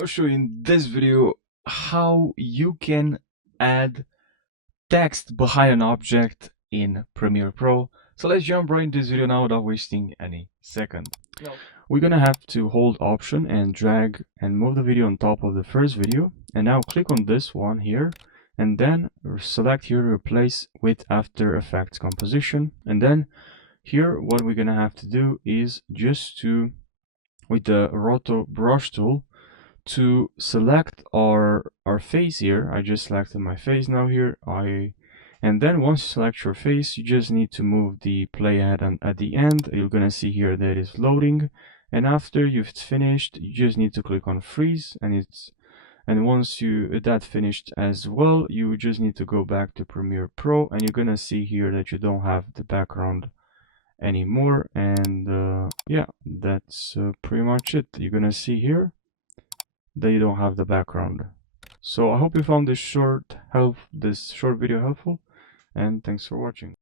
I'll show you in this video how you can add text behind an object in Premiere Pro. So let's jump right into this video now without wasting any second. We're gonna have to hold Option and drag and move the video on top of the first video, and now click on this one here and then select here replace with After Effects composition. And then here what we're gonna have to do is just to, with the Roto brush tool, to select our face here. I just selected my face now here. And then once you select your face, you just need to move the playhead, and at the end you're gonna see here that it's loading. And after you've finished, you just need to click on freeze, and once that's finished as well, you just need to go back to Premiere Pro, and you're gonna see here that you don't have the background anymore. And yeah, that's pretty much it. You're gonna see here that you don't have the background. So I hope you found this short video helpful, and thanks for watching.